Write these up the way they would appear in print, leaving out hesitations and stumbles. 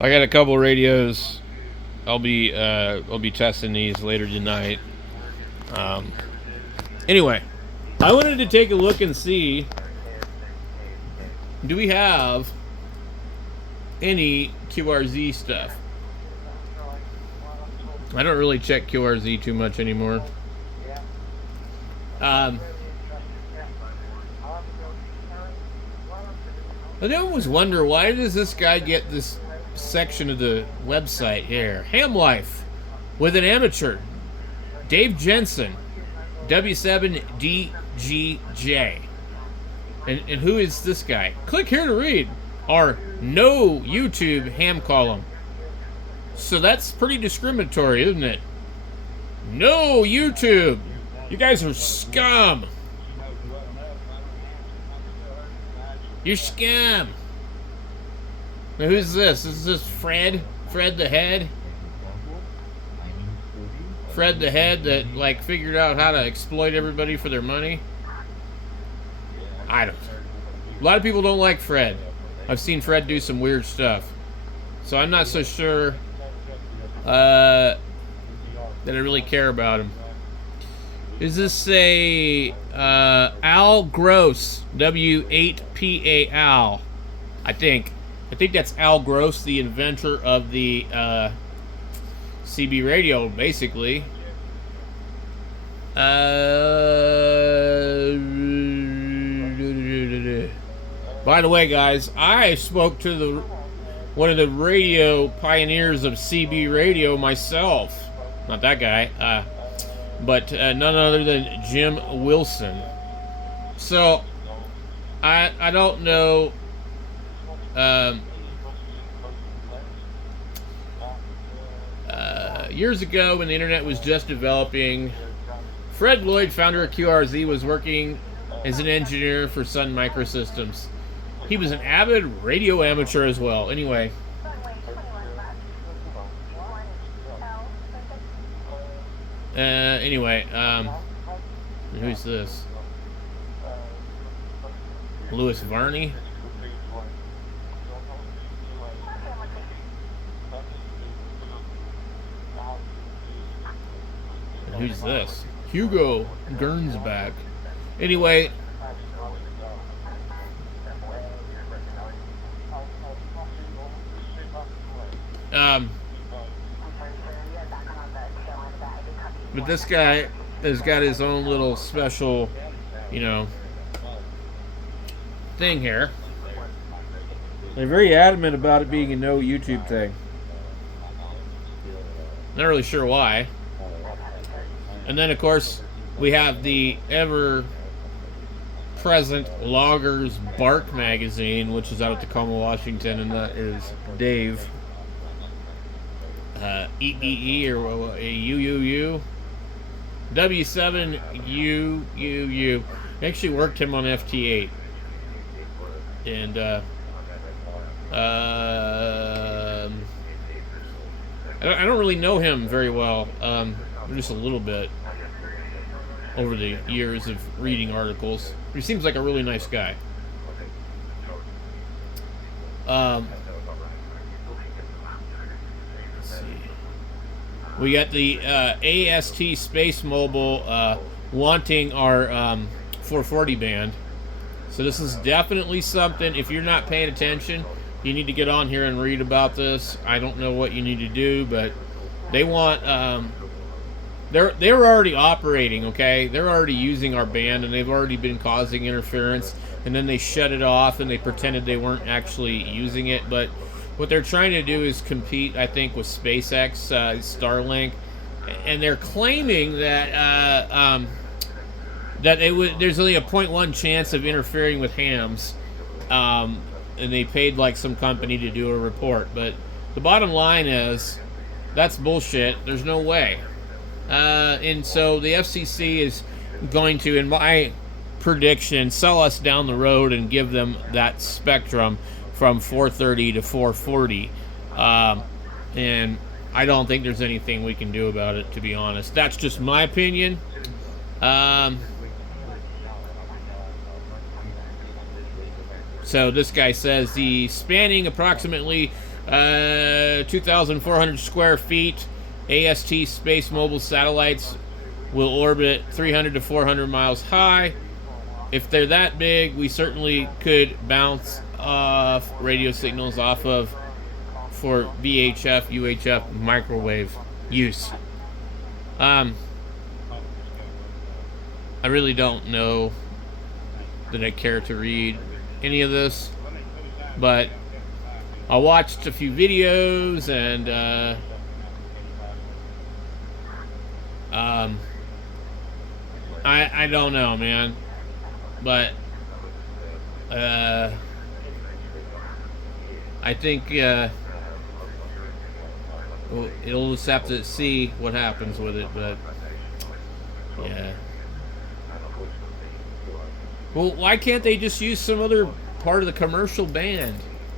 I got a couple radios. I'll be testing these later tonight. Um, anyway, I wanted to take a look and see, do we have any QRZ stuff? I don't really check QRZ too much anymore. I always wonder, why does this guy get this section of the website here? Ham Life with an amateur, Dave Jensen, W7DGJ. And who is this guy? Click here to read our no YouTube ham column. So that's pretty discriminatory, isn't it? No YouTube. You guys are scum. You're scum. Now, who's this? Is this Fred? Fred the Head? Fred the Head that, like, figured out how to exploit everybody for their money? I don't. A lot of people don't like Fred. I've seen Fred do some weird stuff. So I'm not so sure that I really care about him. Is this a Al Gross, W8PA Al? I think that's Al Gross, the inventor of the CB radio, basically. By the way, guys, I spoke to one of the radio pioneers of CB radio myself. Not that guy, but none other than Jim Wilson. So I don't know. Years ago, when the internet was just developing, Fred Lloyd, founder of QRZ, was working as an engineer for Sun Microsystems. He was an avid radio amateur as well. Anyway. Who's this? Louis Varney? And who's this? Hugo Gernsback. Anyway. But this guy has got his own little special, thing here. They're very adamant about it being a no YouTube thing. Not really sure why. And then, of course, we have the ever-present Loggers Bark magazine, which is out of Tacoma, Washington, and that is Dave. EEE or UUU. W7UUU. I actually worked him on FT8. And, I don't really know him very well. Just a little bit over the years of reading articles. He seems like a really nice guy. Let's see. We got the AST Space Mobile wanting our 440 band. So this is definitely something, if you're not paying attention, you need to get on here and read about this. I don't know what you need to do, but they want... They're already operating, okay? They're already using our band, and they've already been causing interference, and then they shut it off, and they pretended they weren't actually using it. But what they're trying to do is compete, I think, with SpaceX, Starlink, and they're claiming that there's only a 0.1 chance of interfering with hams, and they paid like some company to do a report. But the bottom line is, that's bullshit. There's no way. And so the FCC is going to, in my prediction, sell us down the road and give them that spectrum from 430 to 440. And I don't think there's anything we can do about it, to be honest. That's just my opinion. So this guy says the spanning approximately 2,400 square feet. AST Space Mobile satellites will orbit 300 to 400 miles high. If they're that big, we certainly could bounce off radio signals off of for VHF, UHF, microwave use. I really don't know that I care to read any of this, but I watched a few videos and I don't know, man, but I think it'll just have to see what happens with it, but yeah. Well, why can't they just use some other part of the commercial band?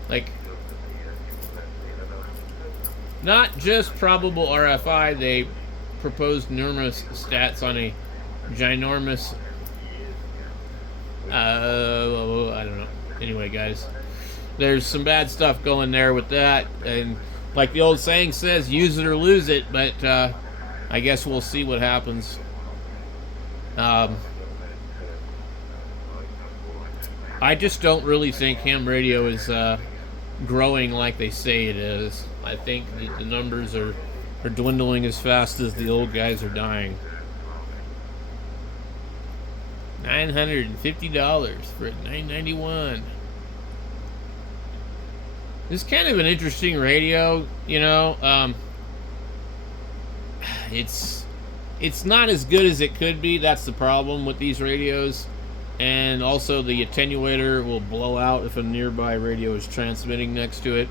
Like, not just probable RFI, they proposed numerous stats on a ginormous, I don't know. Anyway, guys, there's some bad stuff going there with that, and like the old saying says, use it or lose it, but I guess we'll see what happens. I just don't really think ham radio is growing like they say it is. I think the numbers are dwindling as fast as the old guys are dying. $950 for a 991. This is kind of an interesting radio, you know. It's not as good as it could be. That's the problem with these radios. And also the attenuator will blow out if a nearby radio is transmitting next to it.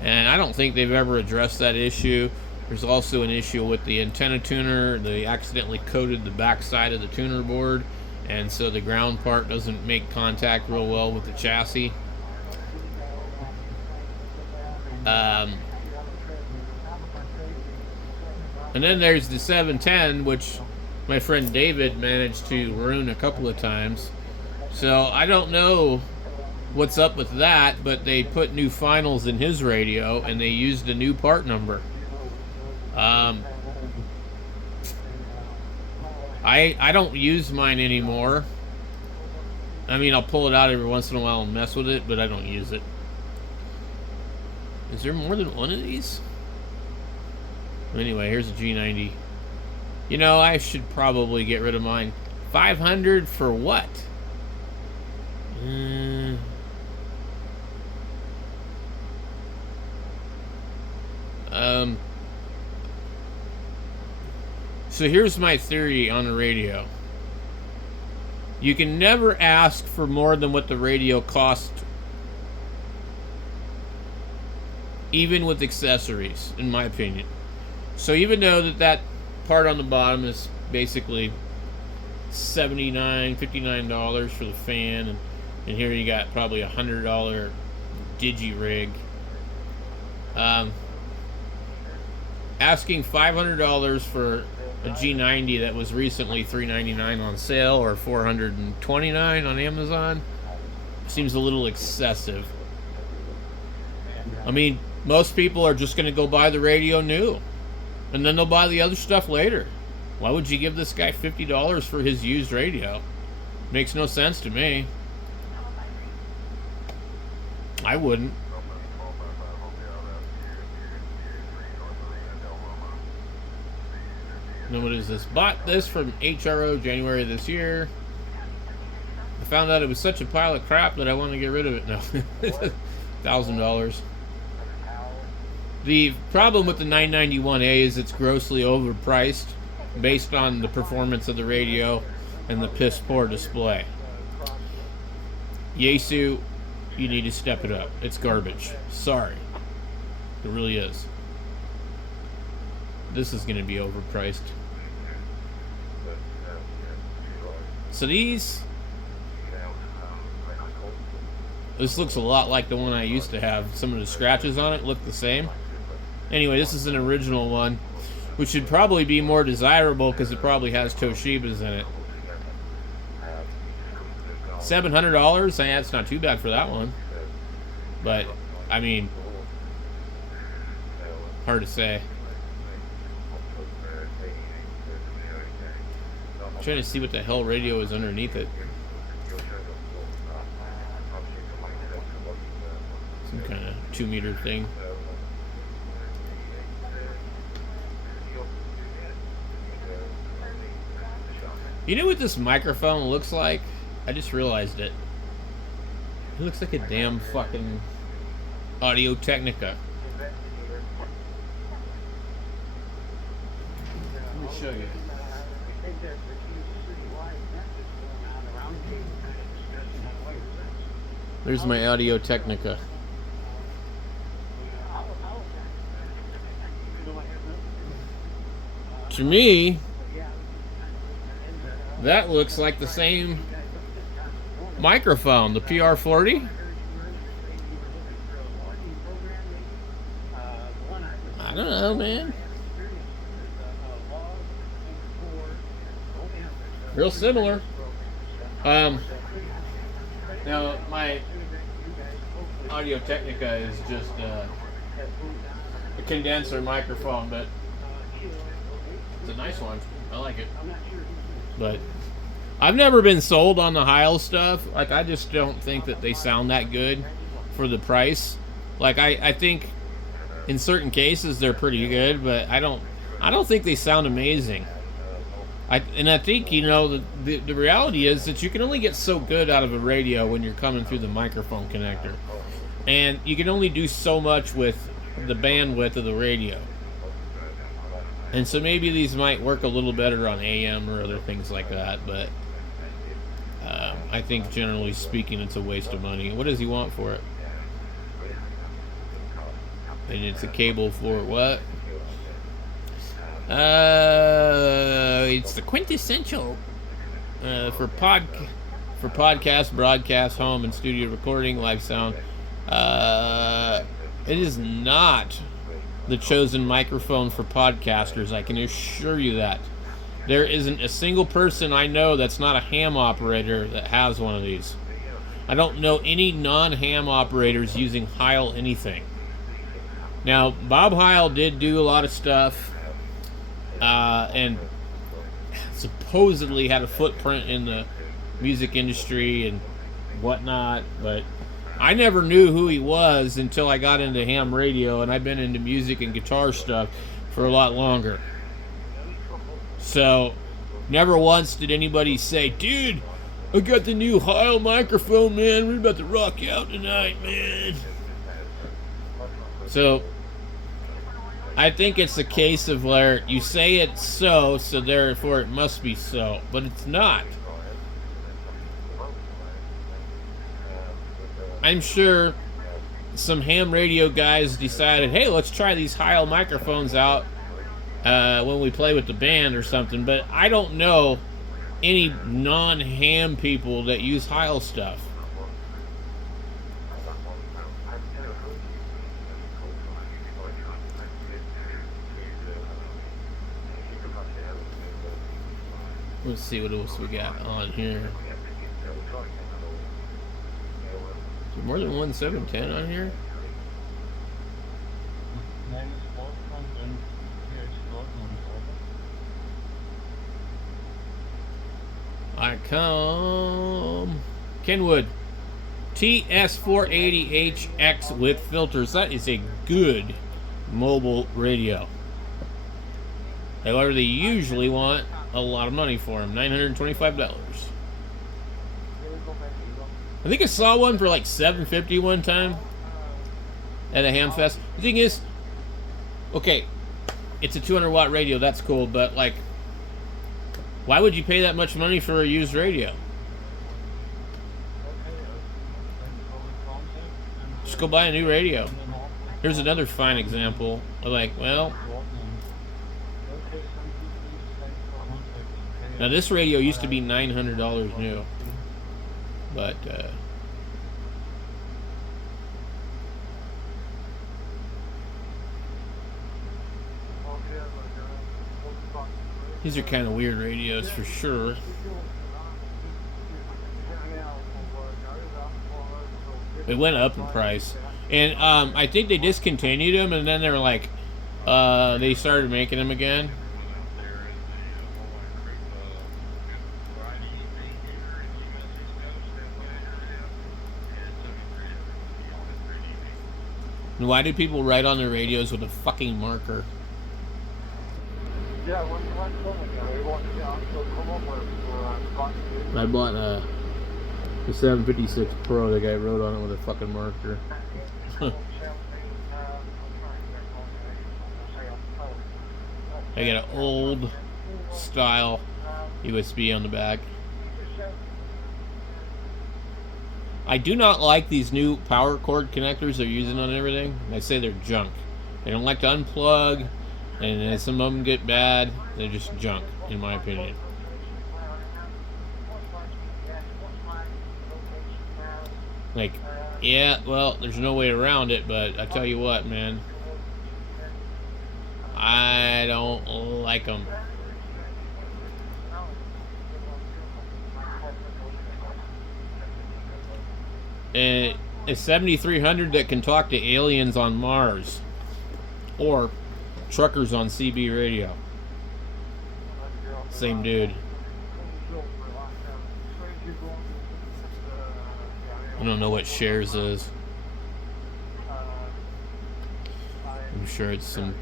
And I don't think they've ever addressed that issue. There's also an issue with the antenna tuner. They accidentally coated the backside of the tuner board, and so the ground part doesn't make contact real well with the chassis. And then there's the 710, which my friend David managed to ruin a couple of times. So I don't know what's up with that, but they put new finals in his radio and they used a new part number. I don't use mine anymore. I mean, I'll pull it out every once in a while and mess with it, but I don't use it. Is there more than one of these? Anyway, here's a G90. You know, I should probably get rid of mine. 500 for what? So here's my theory on the radio. You can never ask for more than what the radio costs, even with accessories, in my opinion. So even though that part on the bottom is basically $59 for the fan, and here you got probably $100 digi rig. Asking $500 for a G90 that was recently $399 on sale or $429 on Amazon seems a little excessive. I mean, most people are just going to go buy the radio new, and then they'll buy the other stuff later. Why would you give this guy $50 for his used radio? Makes no sense to me. I wouldn't. Then what is this? Bought this from HRO January this year. I found out it was such a pile of crap that I want to get rid of it now. $1,000. The problem with the 991A is it's grossly overpriced based on the performance of the radio and the piss poor display. Yaesu, you need to step it up. It's garbage. Sorry. It really is. This is going to be overpriced. So this looks a lot like the one I used to have. Some of the scratches on it look the same. Anyway, this is an original one, which should probably be more desirable because it probably has Toshibas in it. $700? That's not too bad for that one. But, I mean, hard to say. I'm trying to see what the hell radio is underneath it. Some kind of 2-meter thing. You know what this microphone looks like? I just realized it. It looks like a damn fucking Audio Technica. Let me show you. There's my Audio Technica. To me, that looks like the same microphone, the PR40. I don't know, man. Real similar. Now, my Audio Technica is just a condenser microphone, but it's a nice one. I like it. But I've never been sold on the Heil stuff. Like, I just don't think that they sound that good for the price. Like, I think in certain cases they're pretty good, but I don't think they sound amazing. I think, you know, the reality is that you can only get so good out of a radio when you're coming through the microphone connector. And you can only do so much with the bandwidth of the radio. And so maybe these might work a little better on AM or other things like that, but I think generally speaking it's a waste of money. What does he want for it? And it's a cable for what? It's the quintessential for podcast, broadcast, home and studio recording, live sound. It is not the chosen microphone for podcasters. I can assure you that. There isn't a single person I know that's not a ham operator that has one of these. I don't know any non-ham operators using Heil anything. Now, Bob Heil did do a lot of stuff and supposedly had a footprint in the music industry and whatnot, but I never knew who he was until I got into ham radio, and I've been into music and guitar stuff for a lot longer. So, never once did anybody say, dude, I got the new Heil microphone, man. We're about to rock out tonight, man. So, I think it's a case of where you say it's so therefore it must be so. But it's not. I'm sure some ham radio guys decided, hey, let's try these Heil microphones out when we play with the band or something. But I don't know any non-ham people that use Heil stuff. Let's see what else we got on here. Is there more than one 710 on here? I come. Kenwood. TS480HX with filters. That is a good mobile radio. However, they usually want a lot of money for them. $925. I think I saw one for like $750 one time at a ham fest. The thing is, okay, it's a 200-watt radio. That's cool, but like, why would you pay that much money for a used radio? Just go buy a new radio. Here's another fine example. I'm like, well, now this radio used to be $900 new, but these are kind of weird radios for sure. It went up in price, and I think they discontinued them, and then they're like, They started making them again. And why do people write on their radios with a fucking marker? Yeah, when you went swimming, we want to get onto a I bought the 756 Pro. The guy wrote on it with a fucking marker. I got an old style USB on the back. I do not like these new power cord connectors they're using on everything. I say they're junk. They don't like to unplug, and as some of them get bad, they're just junk, in my opinion. Like, yeah, well, there's no way around it, but I tell you what, man, I don't like them. A 7300 that can talk to aliens on Mars, or truckers on CB radio. Same dude. I don't know what shares is. I'm sure it's some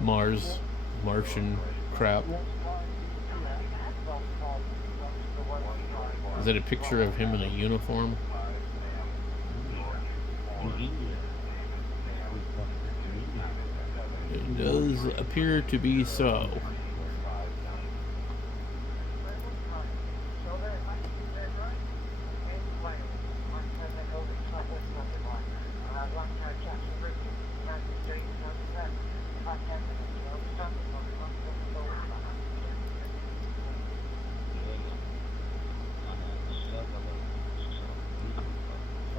Martian crap. Is that a picture of him in a uniform? It does appear to be so.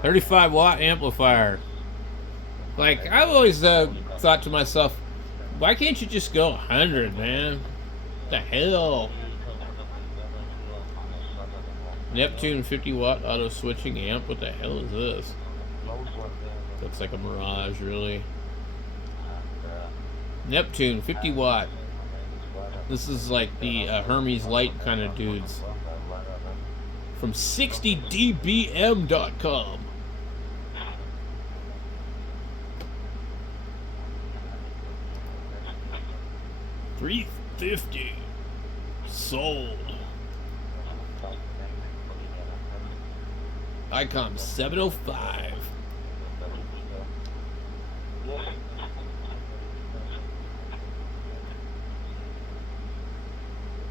$35-watt amplifier. Like, I've always thought to myself, why can't you just go 100, man? What the hell? Neptune 50-watt auto switching amp. What the hell is this? Looks like a Mirage, really. Neptune 50-watt. This is like the Hermes Light kind of dudes. From 60dBm.com. $350 sold. ICOM 705.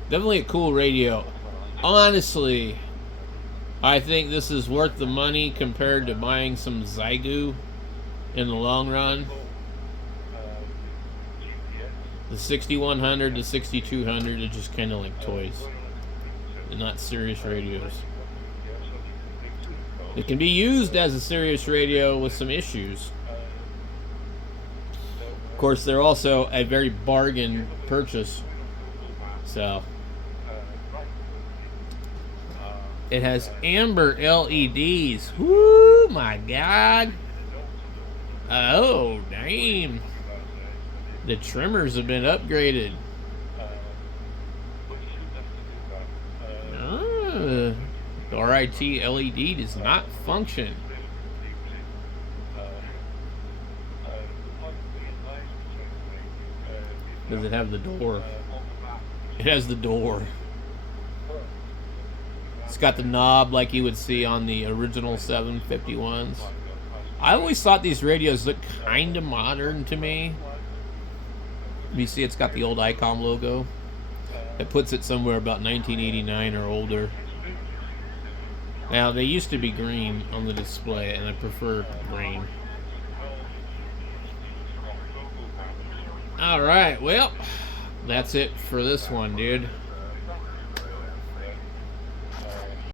Definitely a cool radio. Honestly, I think this is worth the money compared to buying some Xiegu in the long run. The 6100 to 6200 are just kind of like toys. They're not serious radios. It can be used as a serious radio with some issues. Of course, they're also a very bargain purchase. So it has amber LEDs. Woo, my God. Oh, damn. The trimmers have been upgraded. The RIT LED does not function. Does it have the door? It has the door. It's got the knob like you would see on the original 751s. I always thought these radios looked kind of modern to me. You see it's got the old ICOM logo. It puts it somewhere about 1989 or older. Now, they used to be green on the display, and I prefer green. Alright, well, that's it for this one, dude.